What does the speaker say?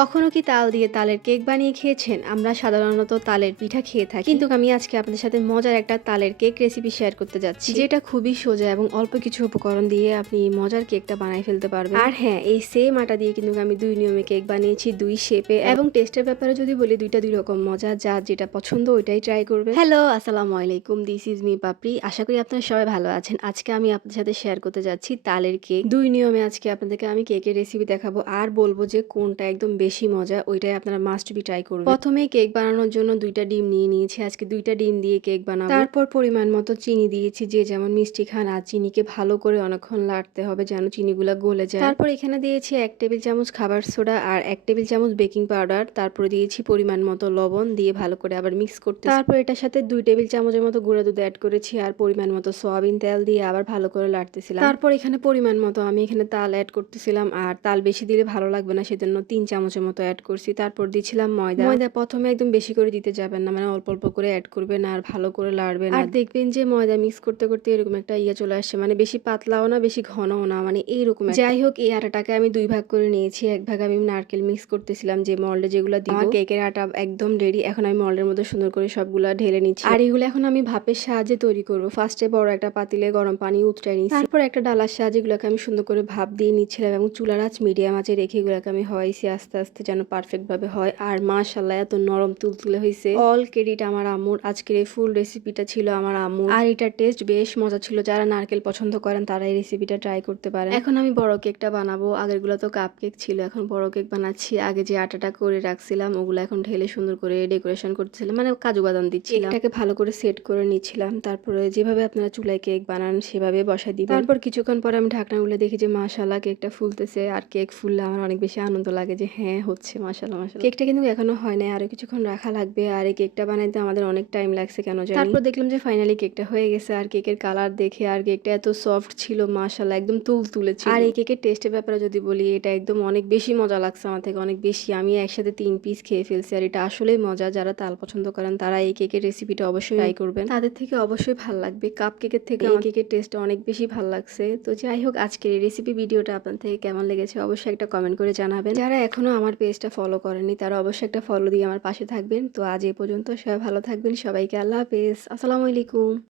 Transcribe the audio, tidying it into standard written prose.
কখনো কি তাল দিয়ে তালের কেক বানিয়ে খেয়েছেন? আমরা সাধারণত তালের পিঠা খেয়ে থাকি, কিন্তু আমি আজকে আপনাদের সাথে মজার একটা তালের কেক রেসিপি শেয়ার করতে যাচ্ছি, যেটা খুবই সোজা এবং অল্প কিছু উপকরণ দিয়ে আপনি এই মজার কেকটা বানিয়ে ফেলতে পারবেন। আর হ্যাঁ, এই সেম আটা দিয়ে কিন্তু আমি দুই নিয়মে কেক বানিয়েছি, দুই শেপে, এবং টেস্টের ব্যাপারে যদি বলি দুইটা দুই রকম মজা। যার যেটা পছন্দ ওইটাই ট্রাই করবেন। হ্যালো, আসসালামু আলাইকুম, দিস ইজ মি পাপড়ি। আশা করি আপনারা সবাই ভালো আছেন। আজকে আমি আপনাদের সাথে শেয়ার করতে যাচ্ছি তালের কেক দুই নিয়মে। আজকে আপনাদেরকে আমি কেকের রেসিপি দেখাবো আর বলবো যে কোনটা একদম বেশি মজা, ওইটাই আপনারা মাস্ট বি ট্রাই করবেন। প্রথমে কেক বানানোর জন্য দুইটা ডিম নিয়ে নিয়েছি। আজকে দুইটা ডিম দিয়ে কেক বানাবো। তারপর পরিমাণ মতো চিনি দিয়েছি, যে যেমন মিষ্টি খান। আর চিনিকে ভালো করে অনেকক্ষণ লাড়তে হবে যেন চিনিগুলা গলে যায়। তারপর এখানে দিয়েছি 1 টেবিল চামচ খাবার সোডা আর 1 টেবিল চামচ বেকিং পাউডার। তারপরে দিয়েছি পরিমাণ মতো লবণ, দিয়ে ভালো করে আবার মিক্স করতে। তারপর এটার সাথে 2 টেবিল চামচের মতো গুঁড়া দুধ অ্যাড করেছি আর পরিমাণ মতো সয়াবিন তেল দিয়ে আবার ভালো করে লাড়তেছিলাম। তারপর এখানে পরিমাণ মতো আমি এখানে তাল অ্যাড করতেছিলাম, আর তাল বেশি দিলে ভালো লাগবে না, সেজন্য 3 চামচের মতো অ্যাড করছি। তারপর দিচ্ছিলাম ময়দা। প্রথমে একদম বেশি করে দিতে যাবেন না, মানে অল্প অল্প করে অ্যাড করবেন আর ভালো করে লাড়বেন। আর দেখবেন যে ময়দা মিক্স করতে করতে এরকম একটা চলে আসছে, মানে বেশি পাতলাও না বেশি ঘনও না, মানে এইরকম। যাই হোক, এই আটাটাকে আমি 2 ভাগ করে নিয়েছি। এক ভাগ আমি নারকেল মিক্স করতেছিলাম, যে মল্ডে যেগুলো দিব। আমার কেকের আটা একদম রেডি। এখন আমি মল্ডের মধ্যে সুন্দর করে সবগুলা ঢেলে নিচ্ছি। আর এগুলো এখন আমি ভাপের সাহায্যে তৈরি করবো। ফার্স্টে বড় একটা পাতিলে গরম পানি উতরাই নিচ্ছি। তারপর একটা ডালার সাহায্যে এগুলোকে আমি সুন্দর করে ভাপ দিয়ে নিচ্ছিলাম, এবং চুলার আঁচ মিডিয়াম আঁচে রেখে এগুলোকে আমি হওয়াইছি আস্তে আস্তে, যেন পারফেক্ট ভাবে হয়। আর মাশাআল্লাহ এত নরম তুলতুলে হয়েছে। অল ক্রেডিট আমার আম্মুর। আজকের এই ফুল রেসিপিটা ছিল আমার আম্মুর, আর এটার টেস্ট বেশ মজা ছিল। যারা নারকেল পছন্দ করেন তারা এই রেসিপিটা ট্রাই করতে পারেন। এখন আমি বড় কেকটা বানাবো। আগেরগুলো তো কাপ কেক ছিল, এখন বড় কেক বানাচ্ছি। আগে যে আটাটা করে রাখছিলাম ওগুলো এখন ঢেলে সুন্দর করে ডেকোরেশন করতেছিলাম, মানে কাজু বাদাম দিচ্ছিলাম। এটাকে ভালো করে সেট করে নিচ্ছিলাম। তারপরে যেভাবে আপনারা চুলায় কেক বানান সেভাবে বসাই দিবেন। তারপর কিছুক্ষণ পরে আমি ঢাকনাগুলো দেখি যে মাশাআল্লাহ কেকটা ফুলতেছে। আর কেক ফুললে আমার অনেক বেশি আনন্দ লাগে যে হ্যাঁ হচ্ছে, মাশাআল্লাহ মাশাআল্লাহ। কেকটা কিন্তু এখনো হয় নাই, আরো কিছুক্ষণ রাখা লাগবে। আর এই কেকটা বানাইতে আমাদের অনেক টাইম লাগছে কেন জানি। তারপর দেখলাম যে ফাইনালি কেকটা হয়ে গেছে। আর কেকের কালার দেখে, আর কেকটা এত সফট ছিল মাশাআল্লাহ, একদম তুলতুলে ছিল। আর এই কেকের টেস্টের ব্যাপারে যদি বলি, এটা একদম অনেক বেশি মজা লাগছে আমার থেকে, অনেক বেশি। আমি একসাথে 3 পিস খেয়ে ফেলছি। আর এটা আসলেই মজা। যারা তাল পছন্দ করেন তারা এই কেকের রেসিপিটা অবশ্যই ট্রাই করবেন, তাদের থেকে অবশ্যই ভালো লাগবে। কাপ কেকের থেকে এই কেকের টেস্ট অনেক বেশি ভালো লাগছে। তো যাই হোক, আজকের এই রেসিপি ভিডিওটা আপনার থেকে কেমন লেগেছে অবশ্যই একটা কমেন্ট করে জানাবেন। যারা এখনো আমার পেজটা ফলো করেনি তারা অবশ্যই একটা ফলো দিয়ে আমার পাশে থাকবেন। তো আজ এই পর্যন্ত, সবাই ভালো থাকবেন। সবাইকে আল্লাহ হাফেজ, আসসালামু আলাইকুম।